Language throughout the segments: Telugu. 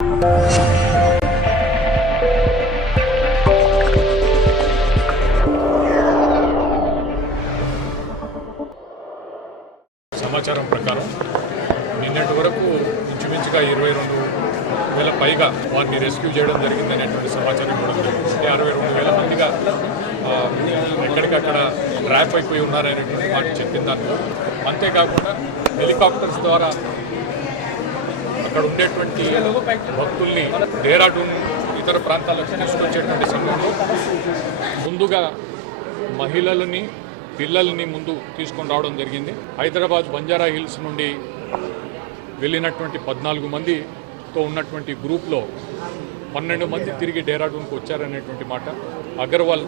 సమాచారం ప్రకారం నిన్నటి వరకు ఇంచుమించుగా 22,000 పైగా వారిని రెస్క్యూ చేయడం జరిగిందనేటువంటి సమాచారం ఇవ్వడం జరిగింది. 62,000 మందిగా ఎక్కడికక్కడ ట్రాప్ అయిపోయి ఉన్నారనేటువంటి మాట చెప్పిన దాంట్లో అంతేకాకుండా హెలికాప్టర్స్ ద్వారా అక్కడ ఉండేటువంటి భక్తుల్ని డేరాడూన్ ఇతర ప్రాంతాలకు తీసుకొచ్చేటువంటి సమయంలో ముందుగా మహిళలని పిల్లల్ని ముందు తీసుకొని రావడం జరిగింది. హైదరాబాద్ బంజారా హిల్స్ నుండి వెళ్ళినటువంటి 14 మందితో ఉన్నటువంటి గ్రూప్లో 12 మంది తిరిగి డేరాడూన్కి వచ్చారనేటువంటి మాట. అగర్వాల్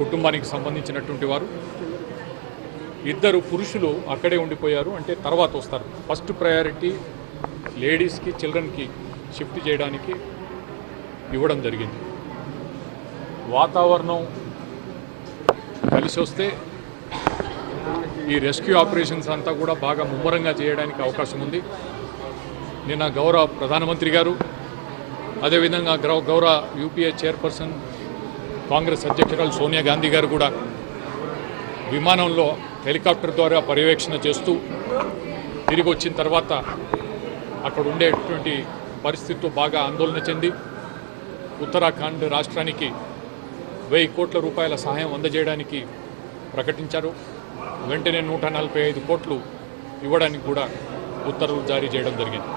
కుటుంబానికి సంబంధించినటువంటి వారు 2 పురుషులు అక్కడే ఉండిపోయారు, అంటే తర్వాత వస్తారు. ఫస్ట్ ప్రయారిటీ లేడీస్కి చిల్డ్రన్కి షిఫ్ట్ చేయడానికి ఇవ్వడం జరిగింది. వాతావరణం కలిసి వస్తే ఈ రెస్క్యూ ఆపరేషన్స్ అంతా కూడా బాగా ముమ్మరంగా చేయడానికి అవకాశం ఉంది. నిన్న గౌరవ ప్రధానమంత్రి గారు, అదేవిధంగా గౌరవ యూపీఏ చైర్పర్సన్ కాంగ్రెస్ అధ్యక్షురాలు సోనియా గాంధీ గారు కూడా విమానంలో హెలికాప్టర్ ద్వారా పర్యవేక్షణ చేస్తూ తిరిగి వచ్చిన తర్వాత అక్కడ ఉండేటువంటి పరిస్థితితో బాగా ఆందోళన చెంది ఉత్తరాఖండ్ రాష్ట్రానికి 1000 కోట్ల రూపాయల సహాయం అందజేయడానికి ప్రకటించారు. వెంటనే 145 కోట్లు ఇవ్వడానికి కూడా ఉత్తర్వులు జారీ చేయడం జరిగింది.